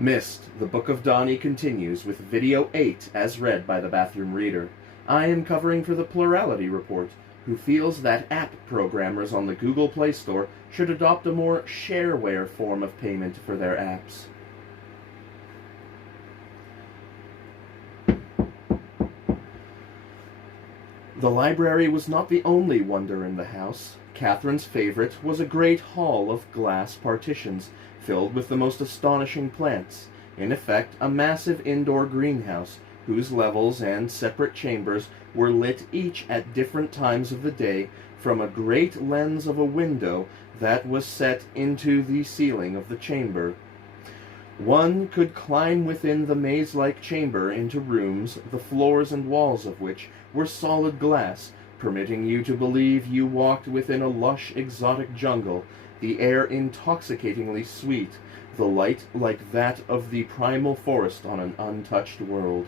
Myst, the Book of Donnie continues with Video 8 as read by the bathroom reader. I am covering for the Plurality Report, who feels that app programmers on the Google Play Store should adopt a more shareware form of payment for their apps. The library was not the only wonder in the house. Catherine's favorite was a great hall of glass partitions, filled with the most astonishing plants, in effect a massive indoor greenhouse, whose levels and separate chambers were lit each at different times of the day from a great lens of a window that was set into the ceiling of the chamber. One could climb within the maze-like chamber into rooms, the floors and walls of which were solid glass, permitting you to believe you walked within a lush, exotic jungle, the air intoxicatingly sweet, the light like that of the primal forest on an untouched world.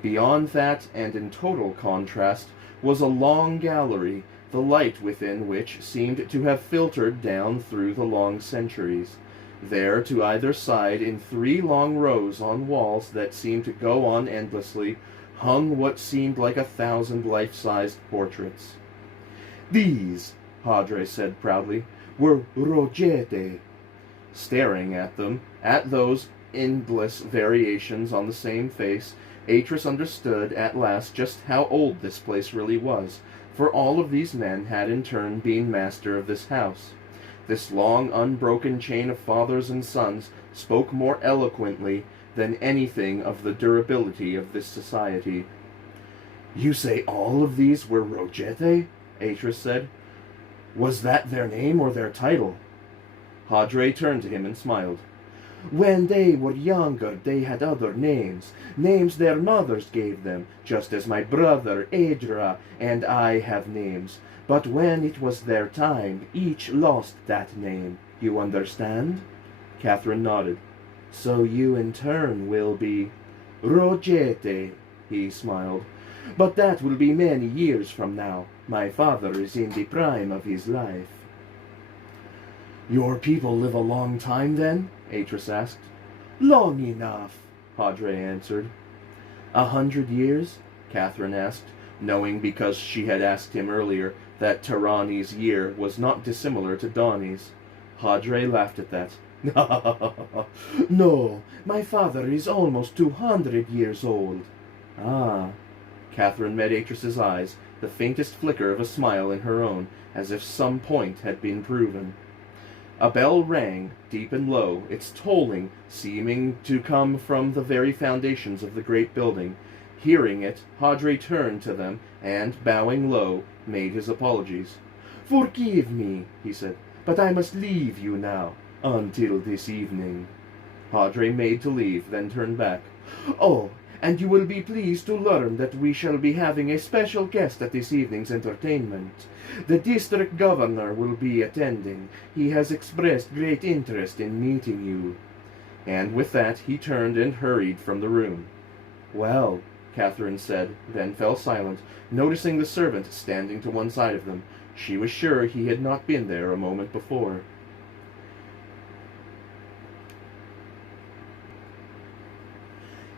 Beyond that, and in total contrast, was a long gallery, the light within which seemed to have filtered down through the long centuries. There, to either side, in 3 long rows on walls that seemed to go on endlessly, hung what seemed like 1,000 life-sized portraits. "These," Padre said proudly, "were Rogete." Staring at them, at those endless variations on the same face, Atris understood at last just how old this place really was, for all of these men had in turn been master of this house. This long, unbroken chain of fathers and sons spoke more eloquently than anything of the durability of this society. "You say all of these were Rogete?" Atris said. "Was that their name or their title?" Padre turned to him and smiled. "When they were younger, they had other names, names their mothers gave them, just as my brother Adra and I have names. But when it was their time, each lost that name. You understand?" Catherine nodded. "So you in turn will be—" "Rogete," he smiled. "But that will be many years from now. My father is in the prime of his life." "Your people live a long time, then?" Atris asked. "Long enough," Padre answered. 100 years? Catherine asked, knowing because she had asked him earlier that Tarani's year was not dissimilar to Donnie's. Padre laughed at that. "No, my father is almost 200 years old." "Ah." Catherine met Atris's eyes, the faintest flicker of a smile in her own, as if some point had been proven. A bell rang, deep and low, its tolling seeming to come from the very foundations of the great building. Hearing it, Padre turned to them, and, bowing low, made his apologies. "Forgive me," he said, "but I must leave you now, until this evening." Padre made to leave, then turned back. "Oh, and you will be pleased to learn that we shall be having a special guest at this evening's entertainment. The district governor will be attending. He has expressed great interest in meeting you." And with that he turned and hurried from the room. "Well," Catherine said, then fell silent, noticing the servant standing to one side of them. She was sure he had not been there a moment before.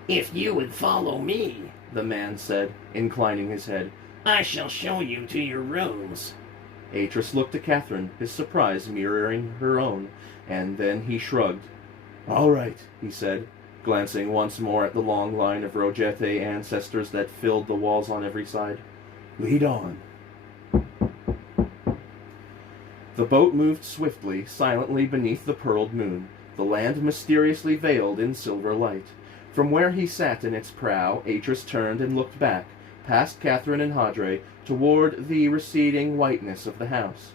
"If you would follow me," the man said, inclining his head, "I shall show you to your rooms." Atris looked at Catherine, his surprise mirroring her own, and then he shrugged. "All right," he said, glancing once more at the long line of Rogete ancestors that filled the walls on every side. "Lead on." The boat moved swiftly, silently beneath the pearled moon, the land mysteriously veiled in silver light. From where he sat in its prow, Atris turned and looked back, past Catherine and Padre, toward the receding whiteness of the house.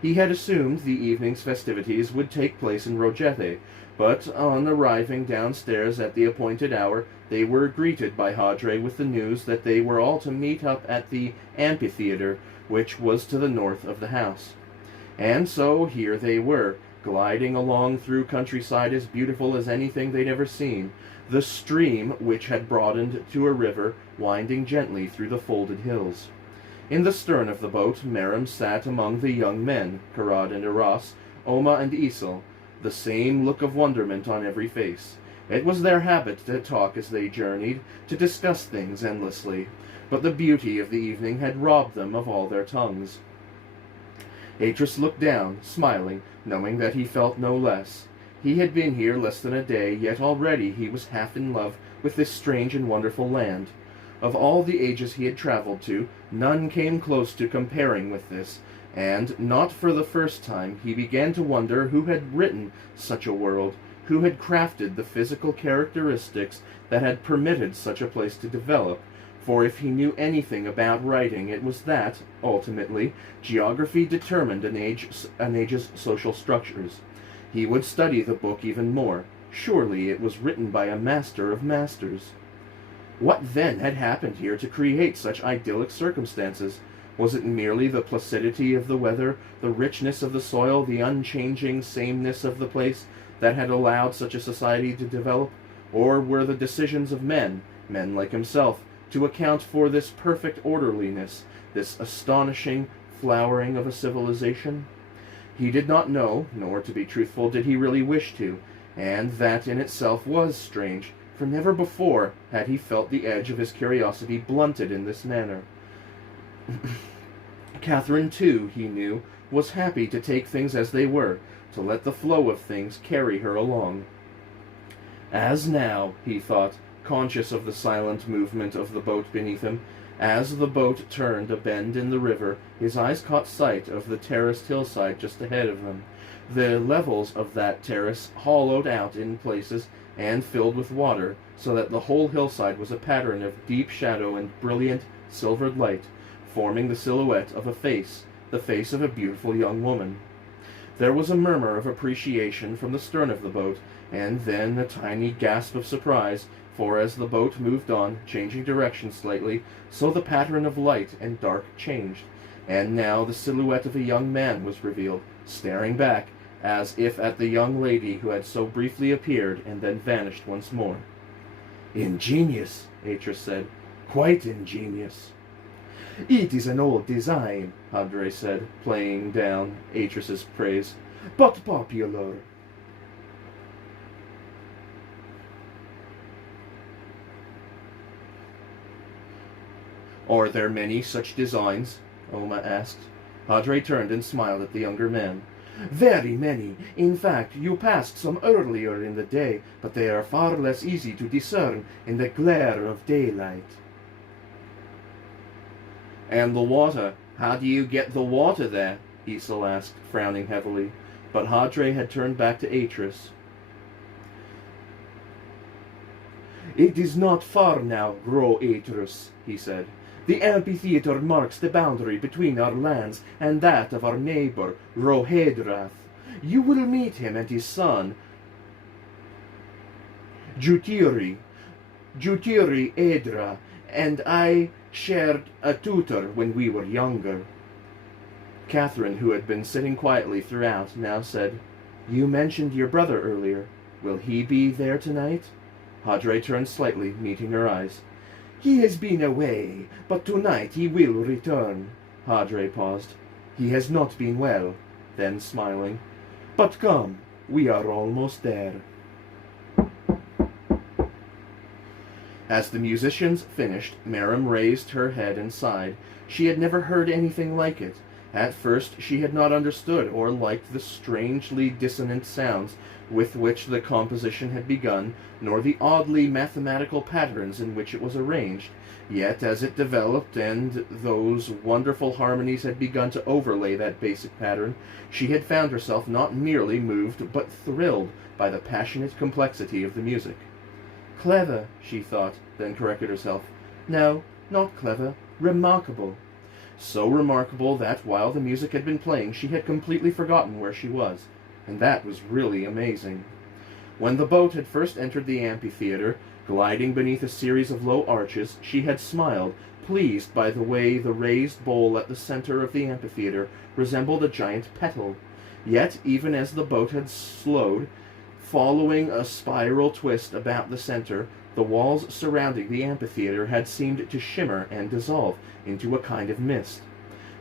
He had assumed the evening's festivities would take place in Rogete, but on arriving downstairs at the appointed hour, they were greeted by Padre with the news that they were all to meet up at the amphitheater, which was to the north of the house. And so here they were, gliding along through countryside as beautiful as anything they'd ever seen, the stream, which had broadened to a river, winding gently through the folded hills. In the stern of the boat, Merim sat among the young men, Karad and Eras, Oma and Isel, the same look of wonderment on every face. It was their habit to talk as they journeyed, to discuss things endlessly, but the beauty of the evening had robbed them of all their tongues. Atris looked down, smiling, knowing that he felt no less. He had been here less than a day, yet already he was half in love with this strange and wonderful land. Of all the ages he had traveled to, none came close to comparing with this, and, not for the first time, he began to wonder who had written such a world, who had crafted the physical characteristics that had permitted such a place to develop, for if he knew anything about writing, it was that, ultimately, geography determined an age's social structures. He would study the book even more. Surely it was written by a master of masters. What then had happened here to create such idyllic circumstances? Was it merely the placidity of the weather, the richness of the soil, the unchanging sameness of the place, that had allowed such a society to develop? Or were the decisions of men like himself, to account for this perfect orderliness, this astonishing flowering of a civilization? He did not know, nor, to be truthful, did he really wish to, and that in itself was strange, for never before had he felt the edge of his curiosity blunted in this manner. Catherine, too, he knew, was happy to take things as they were, to let the flow of things carry her along. As now, he thought, conscious of the silent movement of the boat beneath him, as the boat turned a bend in the river, his eyes caught sight of the terraced hillside just ahead of them. The levels of that terrace hollowed out in places and filled with water, so that the whole hillside was a pattern of deep shadow and brilliant silvered light, forming the silhouette of a face, the face of a beautiful young woman. There was a murmur of appreciation from the stern of the boat, and then a tiny gasp of surprise, for as the boat moved on, changing direction slightly, so the pattern of light and dark changed, and now the silhouette of a young man was revealed, staring back, as if at the young lady who had so briefly appeared and then vanished once more. "Ingenious," Atris said. "Quite ingenious." "It is an old design," Hadre said, playing down Atris's praise, "but popular." "Are there many such designs?" Oma asked. Hadre turned and smiled at the younger man. "Very many. In fact, you passed some earlier in the day, but they are far less easy to discern in the glare of daylight." "And the water? How do you get the water there?" Isel asked, frowning heavily. But Hadre had turned back to Atris. "It is not far now, Gro Atris," he said. "The amphitheater marks the boundary between our lands and that of our neighbor, Rohedrath. You will meet him and his son, Jutiri Edra, and I shared a tutor when we were younger." Catherine, who had been sitting quietly throughout, now said, "You mentioned your brother earlier. Will he be there tonight?" Hadre turned slightly, meeting her eyes. "He has been away, but tonight he will return." Hadre paused. "He has not been well." Then, smiling, "But come, we are almost there." As the musicians finished, Merim raised her head and sighed. She had never heard anything like it. At first she had not understood or liked the strangely dissonant sounds with which the composition had begun, nor the oddly mathematical patterns in which it was arranged. Yet as it developed and those wonderful harmonies had begun to overlay that basic pattern, she had found herself not merely moved but thrilled by the passionate complexity of the music. "Clever," she thought, then corrected herself. "No, not clever. Remarkable." So remarkable that while the music had been playing she had completely forgotten where she was, and that was really amazing. When the boat had first entered the amphitheater, gliding beneath a series of low arches, she had smiled, pleased by the way the raised bowl at the center of the amphitheater resembled a giant petal. Yet, even as the boat had slowed, following a spiral twist about the center, the walls surrounding the amphitheater had seemed to shimmer and dissolve into a kind of mist.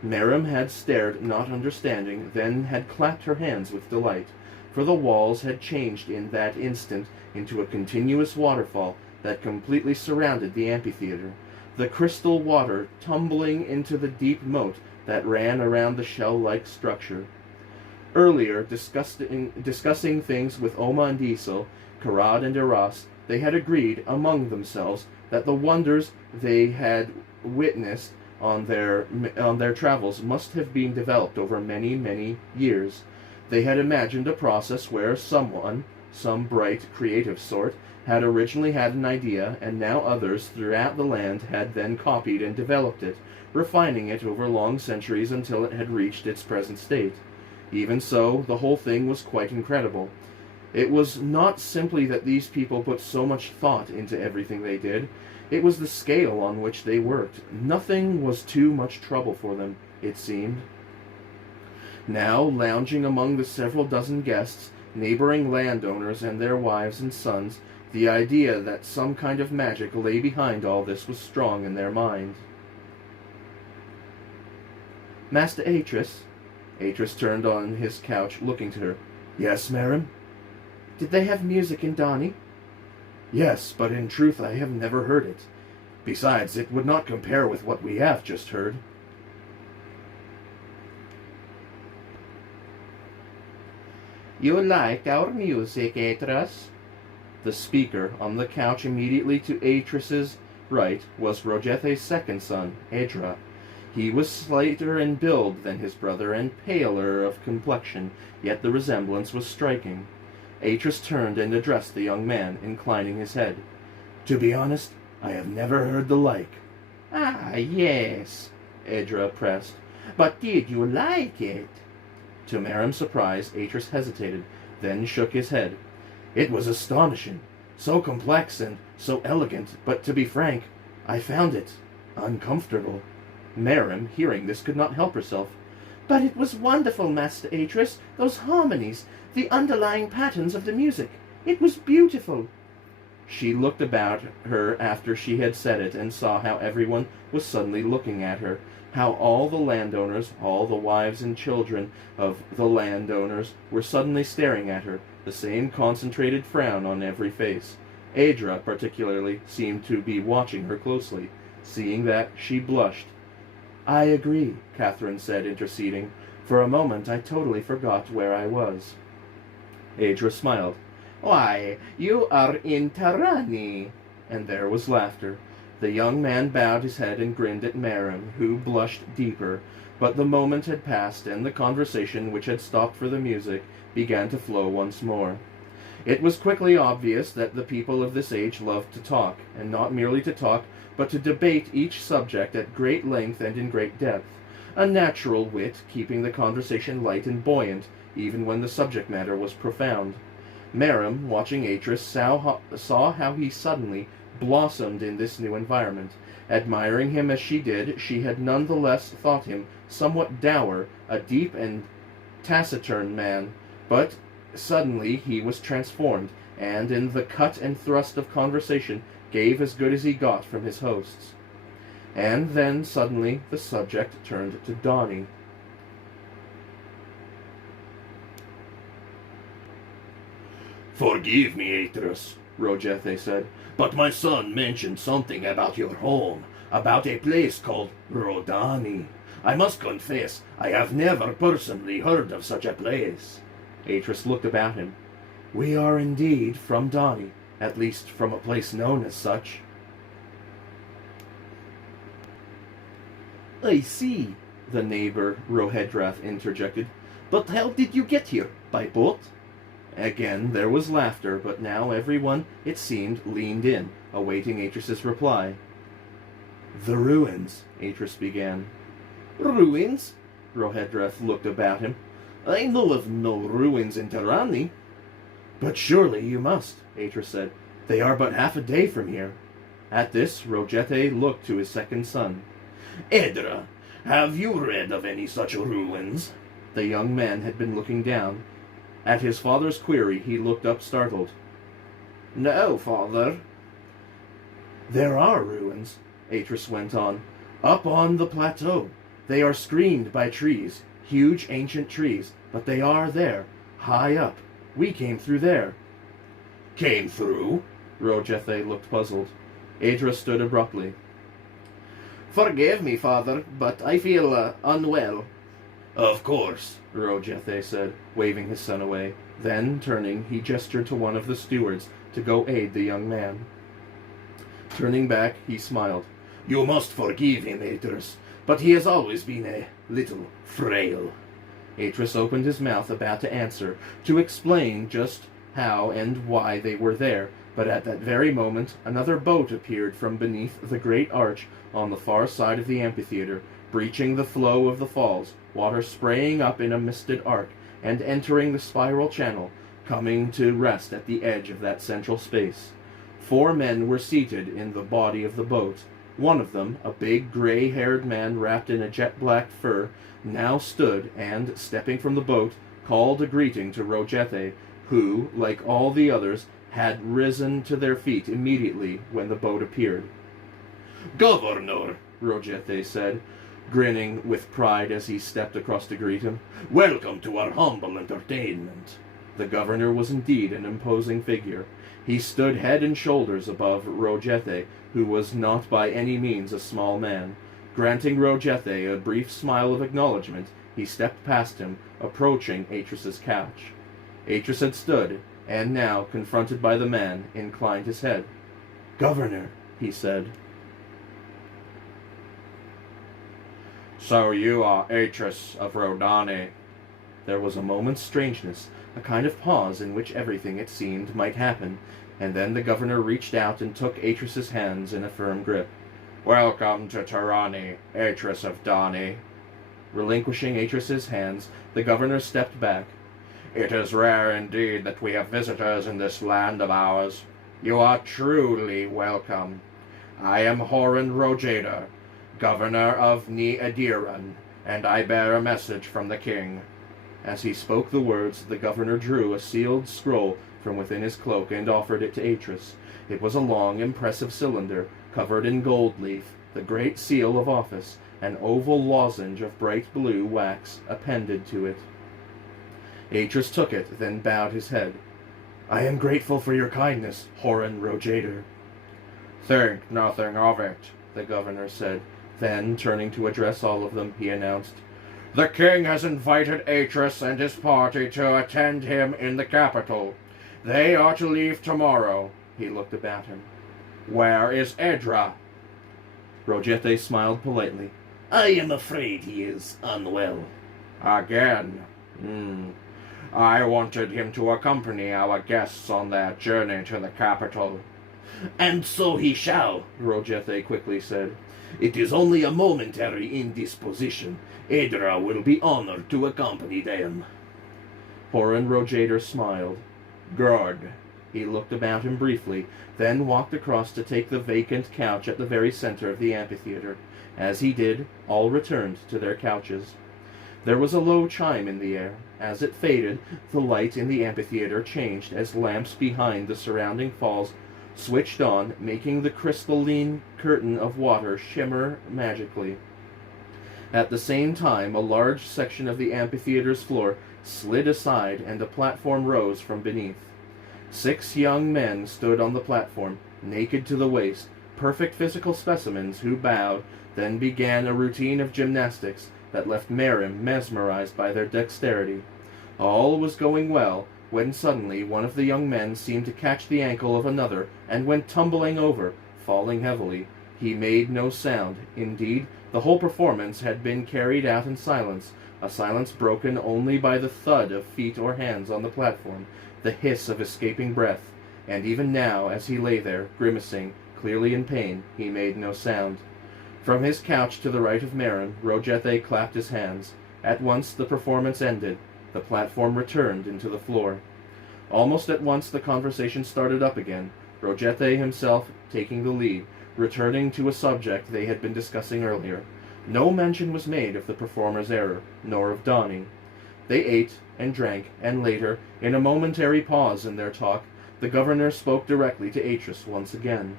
Merim had stared, not understanding, then had clapped her hands with delight. for the walls had changed in that instant into a continuous waterfall that completely surrounded the amphitheater, the crystal water tumbling into the deep moat that ran around the shell-like structure. Earlier, discussing things with Oma and Diesel, Karad and Eras, they had agreed among themselves that the wonders they had witnessed on their travels must have been developed over many, many years. They had imagined a process where someone, some bright, creative sort, had originally had an idea, and now others throughout the land had then copied and developed it, refining it over long centuries until it had reached its present state. Even so, the whole thing was quite incredible. It was not simply that these people put so much thought into everything they did. It was the scale on which they worked. Nothing was too much trouble for them, it seemed. Now, lounging among the several dozen guests, neighboring landowners and their wives and sons, the idea that some kind of magic lay behind all this was strong in their mind. Master Atris? Atris turned on his couch, looking to her. Yes, Marim? Did they have music in Dani? Yes, but in truth I have never heard it. Besides, it would not compare with what we have just heard. You liked our music, Atris? The speaker on the couch immediately to Atris's right was Rojethe's second son, Edra. He was slighter in build than his brother and paler of complexion, yet the resemblance was striking. Atris turned and addressed the young man, inclining his head. To be honest, I have never heard the like. Ah, yes, Edra pressed. But did you like it? To Marim's surprise, Atris hesitated, then shook his head. It was astonishing, so complex and so elegant, but to be frank, I found it uncomfortable. Marim, hearing this, could not help herself. But it was wonderful, Master Atris, those harmonies, the underlying patterns of the music. It was beautiful. She looked about her after she had said it and saw how everyone was suddenly looking at her, how all the landowners, all the wives and children of the landowners were suddenly staring at her, the same concentrated frown on every face. Adra, particularly, seemed to be watching her closely. Seeing that, she blushed. I agree, Catherine said, interceding. For a moment I totally forgot where I was. Adra smiled. Why, you are in Tarani. And there was laughter. The young man bowed his head and grinned at Marim, who blushed deeper, but the moment had passed, and the conversation, which had stopped for the music, began to flow once more. It was quickly obvious that the people of this age loved to talk, and not merely to talk, but to debate each subject at great length and in great depth, a natural wit keeping the conversation light and buoyant, even when the subject matter was profound. Marim, watching Atris, saw how he suddenly blossomed in this new environment. Admiring him as she did, she had none the less thought him somewhat dour, a deep and taciturn man, but suddenly he was transformed, and in the cut and thrust of conversation gave as good as he got from his hosts. And then suddenly the subject turned to Dani. Forgive me, Atris, Rojethe said, but my son mentioned something about your home, about a place called Rodani. I must confess, I have never personally heard of such a place. Atris looked about him. We are indeed from Dani, at least from a place known as such. I see, the neighbor Rohedrath interjected. But how did you get here? By boat? Again there was laughter, but now everyone, it seemed, leaned in, awaiting Atris's reply. The ruins, Atris began. Ruins? Rohedrath looked about him. I know of no ruins in Tarani. But surely you must, Atris said. They are but half a day from here. At this, Rojethe looked to his second son. Edra, have you read of any such ruins? The young man had been looking down. At his father's query, he looked up startled. No, father. There are ruins, Atris went on, up on the plateau. They are screened by trees, huge ancient trees, but they are there, high up, We came through there. Came through? Rojethe looked puzzled. Aedra stood abruptly. Forgive me, father, but I feel unwell. Of course, Rojethe said, waving his son away. Then, turning, he gestured to one of the stewards to go aid the young man. Turning back, he smiled. You must forgive him, Atris, but he has always been a little frail. Atris opened his mouth about to answer, to explain just how and why they were there, but at that very moment another boat appeared from beneath the great arch on the far side of the amphitheater, breaching the flow of the falls, water spraying up in a misted arc, and entering the spiral channel, coming to rest at the edge of that central space. 4 men were seated in the body of the boat. One of them, a big gray-haired man wrapped in a jet-black fur, now stood and, stepping from the boat, called a greeting to Rojethe, who, like all the others, had risen to their feet immediately when the boat appeared. Governor, Rojethe said, grinning with pride as he stepped across to greet him. Welcome to our humble entertainment. The governor was indeed an imposing figure. He stood head and shoulders above Rojethe, who was not by any means a small man. Granting Rojethe a brief smile of acknowledgment, he stepped past him, approaching Atris's couch. Atris had stood, and now, confronted by the man, inclined his head. "Governor," he said. "So you are Atris of Rodani." There was a moment's strangeness, a kind of pause in which everything, it seemed, might happen, and then the governor reached out and took Atris's hands in a firm grip. "Welcome to Tirani, Atris of Dani." Relinquishing Atris's hands, the governor stepped back. "It is rare indeed that we have visitors in this land of ours. You are truly welcome. I am Horan Rojader, governor of Ni Ediran, and I bear a message from the king." As he spoke the words, the governor drew a sealed scroll from within his cloak and offered it to Atris. It was a long, impressive cylinder, covered in gold leaf, the great seal of office, an oval lozenge of bright blue wax appended to it. Atris took it, then bowed his head. "I am grateful for your kindness, Horan Rojader." "Think nothing of it," the governor said. Then, turning to address all of them, he announced, "The king has invited Atris and his party to attend him in the capital. They are to leave tomorrow." He looked about him. "Where is Aedra?" Rojethe smiled politely. I am afraid he is unwell. "Again? I wanted him to accompany our guests on their journey to the capital." And so he shall, Rojethe quickly said. It is only a momentary indisposition. Aedra will be honored to accompany them. Horan Rojader smiled. "Good." He looked about him briefly, then walked across to take the vacant couch at the very center of the amphitheater. As he did, all returned to their couches. There was a low chime in the air. As it faded, the light in the amphitheater changed as lamps behind the surrounding falls switched on, making the crystalline curtain of water shimmer magically. At the same time, a large section of the amphitheater's floor slid aside and a platform rose from beneath. 6 young men stood on the platform, naked to the waist, perfect physical specimens who bowed, then began a routine of gymnastics that left Merim mesmerized by their dexterity. All was going well, when suddenly one of the young men seemed to catch the ankle of another and went tumbling over, falling heavily. He made no sound. Indeed, the whole performance had been carried out in silence, a silence broken only by the thud of feet or hands on the platform, the hiss of escaping breath, and even now, as he lay there, grimacing, clearly in pain, he made no sound. From his couch to the right of Merim, Rojethe clapped his hands. At once the performance ended. The platform returned into the floor. Almost at once the conversation started up again, Rojethe himself taking the lead, returning to a subject they had been discussing earlier. No mention was made of the performer's error, nor of Dani. They ate and drank, and later, in a momentary pause in their talk, the governor spoke directly to Atris once again.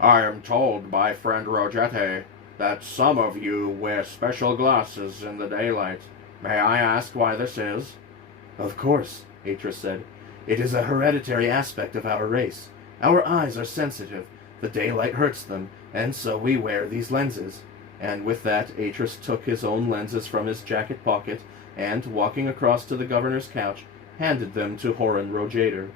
"I am told by friend Rojethe that some of you wear special glasses in the daylight. May I ask why this is?" "Of course," Atris said. "It is a hereditary aspect of our race. Our eyes are sensitive. The daylight hurts them, and so we wear these lenses." And with that, Atris took his own lenses from his jacket pocket, and, walking across to the governor's couch, handed them to Horan Rojader.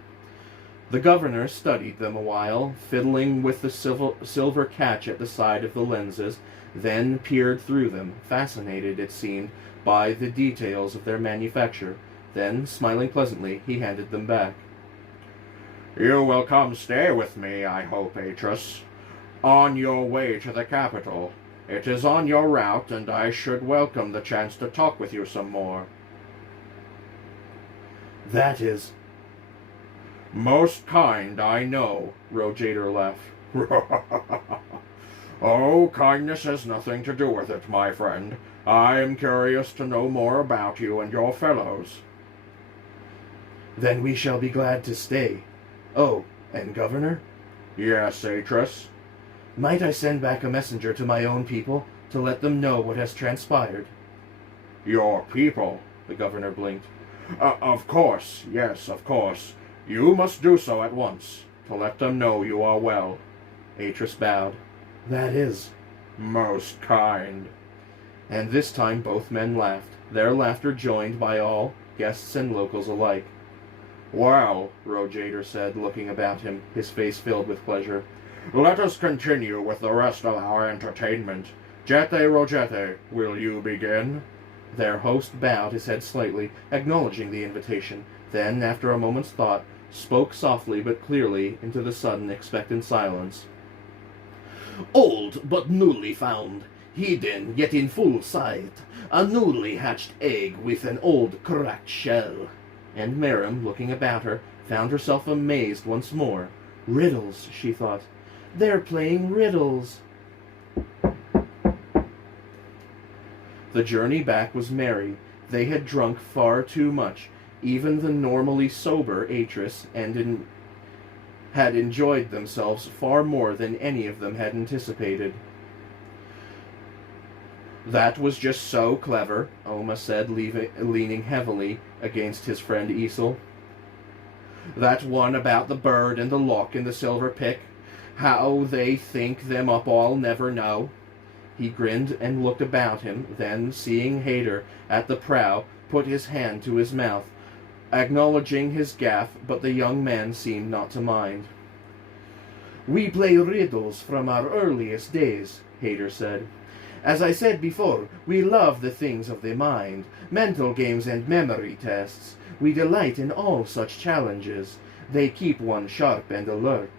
The governor studied them a while, fiddling with the silver catch at the side of the lenses, then peered through them, fascinated, it seemed, by the details of their manufacture. Then, smiling pleasantly, he handed them back. "You will come stay with me, I hope, Atris, on your way to the capital. It is on your route, and I should welcome the chance to talk with you some more." "That is most kind, I know," Rojader laughed. "Oh, kindness has nothing to do with it, my friend. I am curious to know more about you and your fellows." "Then we shall be glad to stay. Oh, and Governor?" "Yes, Atris?" "Might I send back a messenger to my own people to let them know what has transpired?" "Your people?" The governor blinked. Of course, yes, of course. You must do so at once, to let them know you are well." Atris bowed. "That is most kind." And this time both men laughed, their laughter joined by all, guests and locals alike. "Well," Rojader said, looking about him, his face filled with pleasure, "let us continue with the rest of our entertainment. Jete Rojete, will you begin?" Their host bowed his head slightly, acknowledging the invitation, then, after a moment's thought, spoke softly but clearly into the sudden expectant silence. "Old but newly found, hidden yet in full sight, a newly hatched egg with an old cracked shell." And Miriam, looking about her, found herself amazed once more. Riddles, she thought. They're playing riddles. The journey back was merry. They had drunk far too much. Even the normally sober Atris had enjoyed themselves far more than any of them had anticipated. "That was just so clever," Oma said, leaning heavily against his friend Isel. "That one about the bird and the lock and the silver pick. How they think them up I'll never know." He grinned and looked about him, then, seeing Hader at the prow, put his hand to his mouth, acknowledging his gaffe, but the young man seemed not to mind. "We play riddles from our earliest days," Hader said. "As I said before, we love the things of the mind, mental games and memory tests. We delight in all such challenges. They keep one sharp and alert."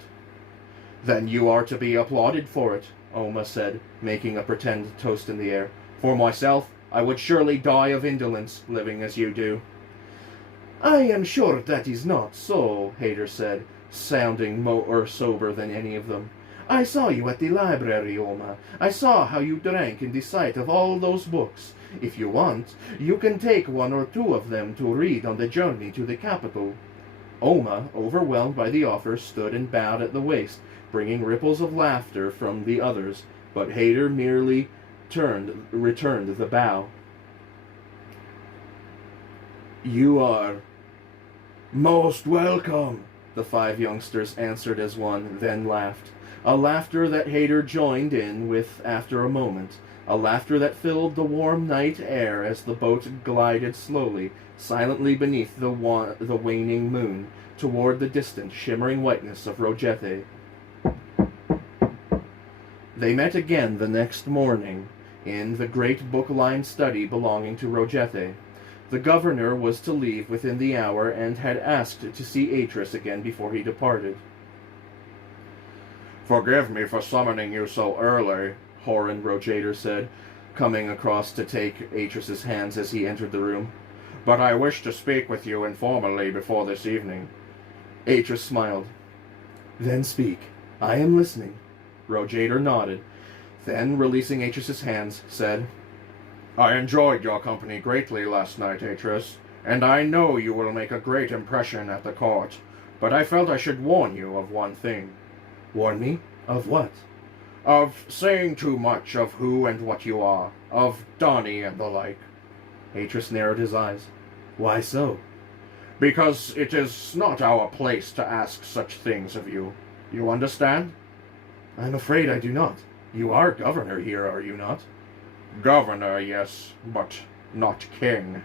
"Then you are to be applauded for it," Oma said, making a pretend toast in the air. "For myself, I would surely die of indolence, living as you do." "I am sure that is not so," Hader said, sounding more sober than any of them. "I saw you at the library, Oma. I saw how you drank in the sight of all those books. If you want, you can take one or two of them to read on the journey to the capital." Oma, overwhelmed by the offer, stood and bowed at the waist, bringing ripples of laughter from the others, but Hader merely returned the bow. "You are most welcome," the 5 youngsters answered as one, then laughed. A laughter that Hader joined in with after a moment, a laughter that filled the warm night air as the boat glided slowly, silently beneath the waning moon, toward the distant, shimmering whiteness of Rojete. They met again the next morning, in the great book-lined study belonging to Rojete. The governor was to leave within the hour, and had asked to see Atris again before he departed. "Forgive me for summoning you so early," Horan Rojader said, coming across to take Atris's hands as he entered the room. "But I wish to speak with you informally before this evening." Atris smiled. "Then speak. I am listening." Rojader nodded, then, releasing Atris's hands, said, "I enjoyed your company greatly last night, Atris, and I know you will make a great impression at the court. But I felt I should warn you of one thing." "Warn me? Of what?" of saying too much of who and what you are, of Donnie and the like. Atris narrowed his eyes. Why so? Because it is not our place to ask such things of you. You understand? I'm afraid I do not. You are governor here, are you not? Governor, yes, but not king.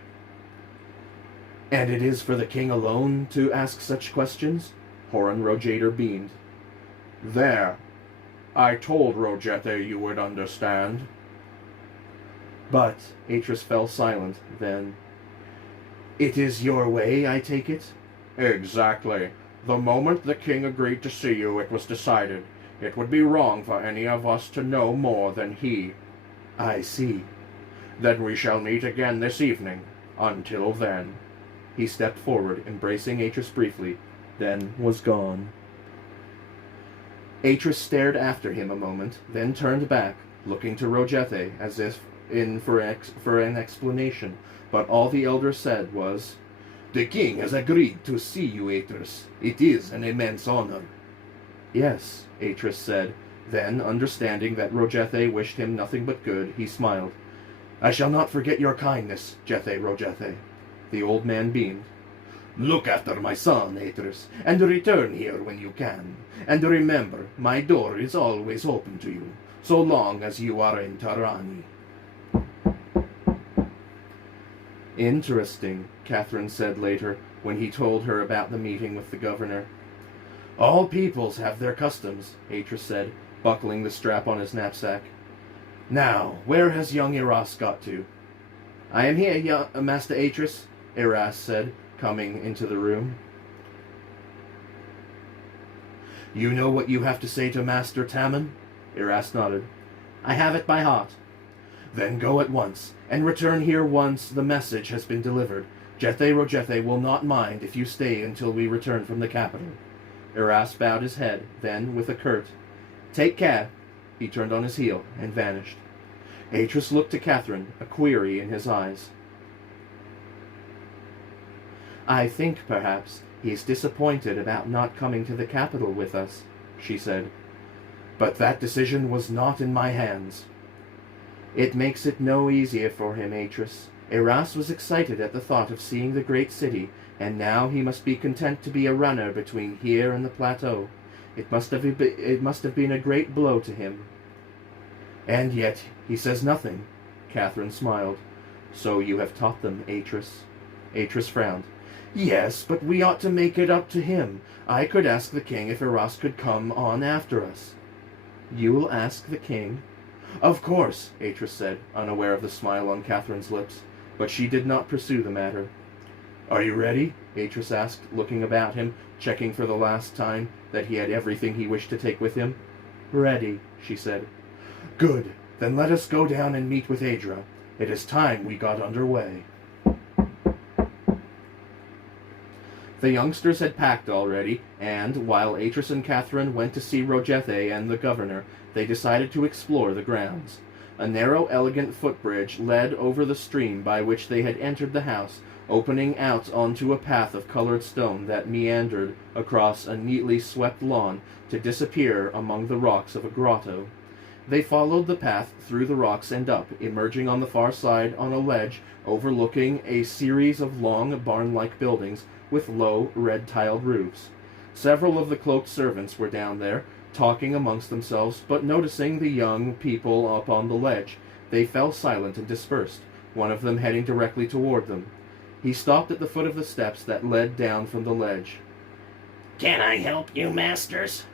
And it is for the king alone to ask such questions? Horan Rojader beamed. There. I told Rojete you would understand. But Atris fell silent, then. It is your way, I take it? Exactly. The moment the king agreed to see you, it was decided. It would be wrong for any of us to know more than he. I see. Then we shall meet again this evening. Until then. He stepped forward, embracing Atris briefly, then was gone. Atris stared after him a moment, then turned back, looking to Rojete as if in for an explanation, but all the elder said was, The king has agreed to see you, Atris. It is an immense honor. Yes, Atris said. Then, understanding that Rojete wished him nothing but good, he smiled. I shall not forget your kindness, Jethe Rojete. The old man beamed. Look after my son, Atris, and return here when you can. And remember, my door is always open to you, so long as you are in Tarani. Interesting, Catherine said later, when he told her about the meeting with the governor. All peoples have their customs, Atris said, buckling the strap on his knapsack. Now, where has young Eras got to? I am here, Master Atris, Eras said, coming into the room. You know what you have to say to Master Tamon? Eras nodded. I have it by heart. Then go at once, and return here once the message has been delivered. Jethe Rojete will not mind if you stay until we return from the capital. Eras bowed his head, then, with a curt, Take care, he turned on his heel and vanished. Atris looked to Catherine, a query in his eyes. I think, perhaps, he is disappointed about not coming to the capital with us, she said. But that decision was not in my hands. It makes it no easier for him, Atris. Eras was excited at the thought of seeing the great city, and now he must be content to be a runner between here and the plateau. It must have been a great blow to him. And yet he says nothing. Catherine smiled. So you have taught them, Atris. Atris frowned. Yes, but we ought to make it up to him. I could ask the king if Eras could come on after us. You will ask the king? Of course, Atris said, unaware of the smile on Catherine's lips, but she did not pursue the matter. Are you ready? Atris asked, looking about him, checking for the last time that he had everything he wished to take with him. Ready, she said. Good, then let us go down and meet with Adra. It is time we got under way. The youngsters had packed already, and, while Atris and Catherine went to see Rojete and the governor, they decided to explore the grounds. A narrow, elegant footbridge led over the stream by which they had entered the house, opening out onto a path of colored stone that meandered across a neatly swept lawn to disappear among the rocks of a grotto. They followed the path through the rocks and up, emerging on the far side on a ledge overlooking a series of long barn-like buildings with low, red-tiled roofs. Several of the cloaked servants were down there, talking amongst themselves, but noticing the young people up on the ledge, they fell silent and dispersed, one of them heading directly toward them. He stopped at the foot of the steps that led down from the ledge. Can I help you, masters?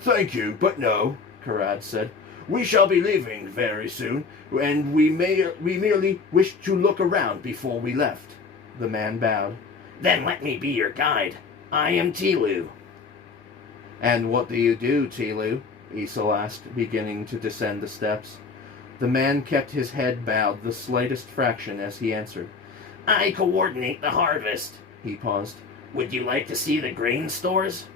Thank you, but no, Karad said. We shall be leaving very soon, and we merely wished to look around before we left. The man bowed. Then let me be your guide. I am Tilu. And what do you do, Tilu? Isel asked, beginning to descend the steps. The man kept his head bowed the slightest fraction as he answered. I coordinate the harvest. He paused. Would you like to see the grain stores?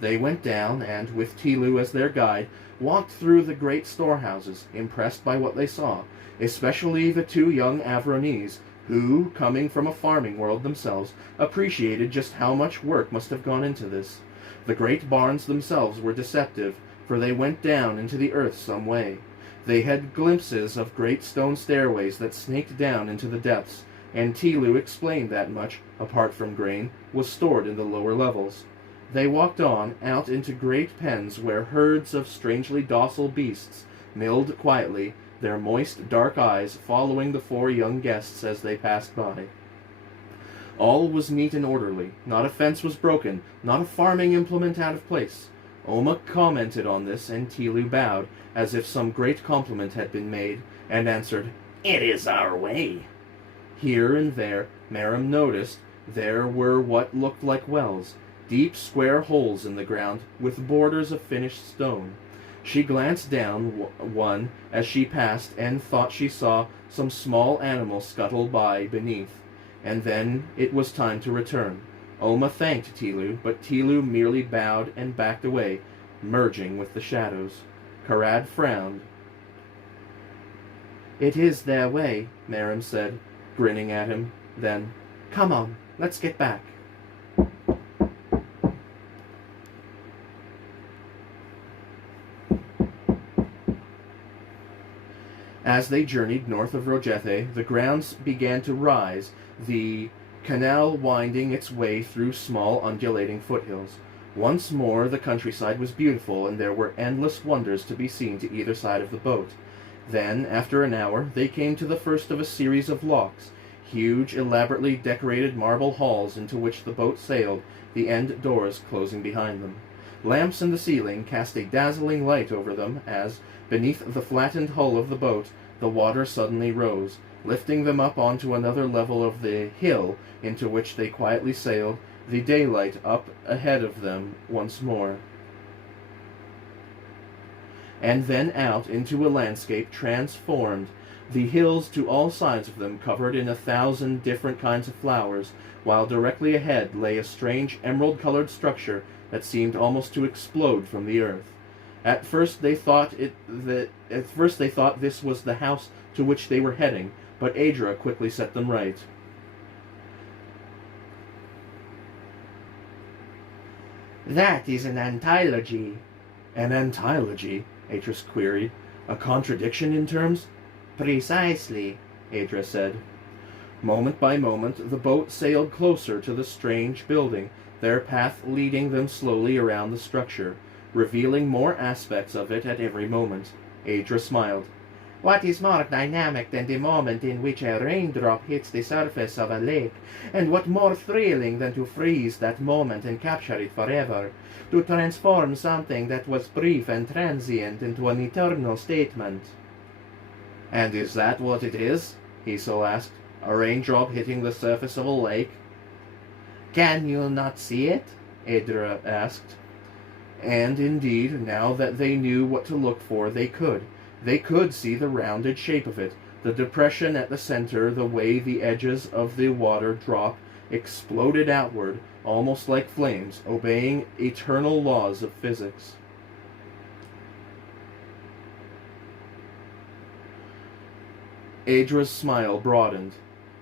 They went down, and, with Tilu as their guide, walked through the great storehouses, impressed by what they saw, especially the two young Avronese, who, coming from a farming world themselves, appreciated just how much work must have gone into this. The great barns themselves were deceptive, for they went down into the earth some way. They had glimpses of great stone stairways that snaked down into the depths, and Tilu explained that much, apart from grain, was stored in the lower levels. They walked on, out into great pens where herds of strangely docile beasts milled quietly, their moist, dark eyes following the four young guests as they passed by. All was neat and orderly. Not a fence was broken, not a farming implement out of place. Oma commented on this, and Tilu bowed, as if some great compliment had been made, and answered, "It is our way." Here and there, Merim noticed, there were what looked like wells, deep square holes in the ground, with borders of finished stone. She glanced down one as she passed, and thought she saw some small animal scuttle by beneath, and then it was time to return. Oma thanked Tilu, but Tilu merely bowed and backed away, merging with the shadows. Karad frowned. "It is their way," Merim said, grinning at him. Then, "Come on, let's get back." As they journeyed north of Rojethe, the grounds began to rise, the canal winding its way through small undulating foothills. Once more the countryside was beautiful, and there were endless wonders to be seen to either side of the boat. Then, after an hour, they came to the first of a series of locks, huge, elaborately decorated marble halls into which the boat sailed, the end doors closing behind them. Lamps in the ceiling cast a dazzling light over them as, beneath the flattened hull of the boat, the water suddenly rose, lifting them up onto another level of the hill into which they quietly sailed, the daylight up ahead of them once more. And then out into a landscape transformed, the hills to all sides of them covered in 1,000 different kinds of flowers, while directly ahead lay a strange emerald-colored structure that seemed almost to explode from the earth. At first they thought this was the house to which they were heading, but Adra quickly set them right. "That is an antilogy." "An antilogy?" Atris queried. "A contradiction in terms?" "Precisely," Adra said. Moment by moment, the boat sailed closer to the strange building, their path leading them slowly around the structure, revealing more aspects of it at every moment. Adra smiled. "What is more dynamic than the moment in which a raindrop hits the surface of a lake? And what more thrilling than to freeze that moment and capture it forever? To transform something that was brief and transient into an eternal statement." "And is that what it is?" Hazel asked. "A raindrop hitting the surface of a lake?" "Can you not see it?" Adra asked. And indeed, now that they knew what to look for, they could. They could see the rounded shape of it, the depression at the center, the way the edges of the water drop exploded outward, almost like flames, obeying eternal laws of physics. Adra's smile broadened.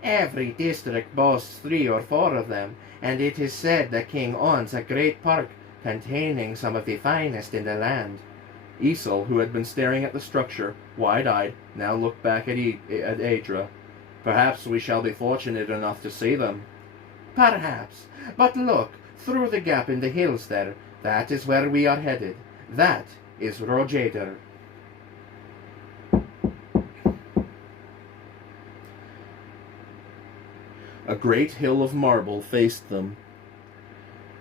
"Every district boasts 3 or 4 of them, and it is said the king owns a great park containing some of the finest in the land." Isel, who had been staring at the structure, wide-eyed, now looked back at Adra. "Perhaps we shall be fortunate enough to see them." "Perhaps. But look, through the gap in the hills there, that is where we are headed. That is Rojader." A great hill of marble faced them,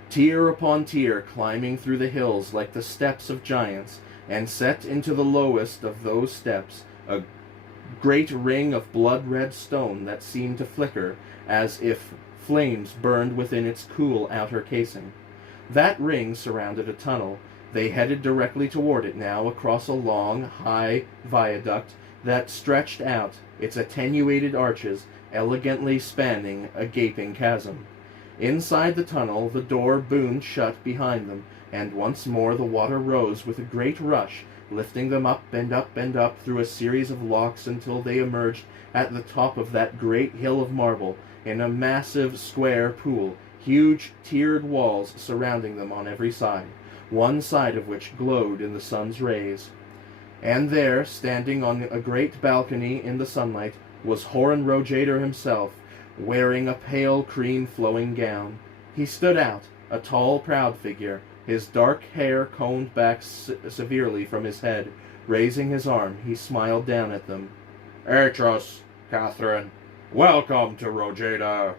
tier upon tier climbing through the hills like the steps of giants, and set into the lowest of those steps a great ring of blood-red stone that seemed to flicker as if flames burned within its cool outer casing. That ring surrounded a tunnel. They headed directly toward it now, across a long, high viaduct that stretched out, its attenuated arches elegantly spanning a gaping chasm. Inside the tunnel, the door boomed shut behind them, and once more the water rose with a great rush, lifting them up and up and up through a series of locks until they emerged at the top of that great hill of marble, in a massive square pool, huge tiered walls surrounding them on every side. one side of which glowed in the sun's rays. And there, standing on a great balcony in the sunlight, was Horan Rojader himself, wearing a pale cream flowing gown. He stood out, a tall, proud figure, his dark hair combed back severely from his head. Raising his arm, he smiled down at them. Atros, Catherine, welcome to Rojader.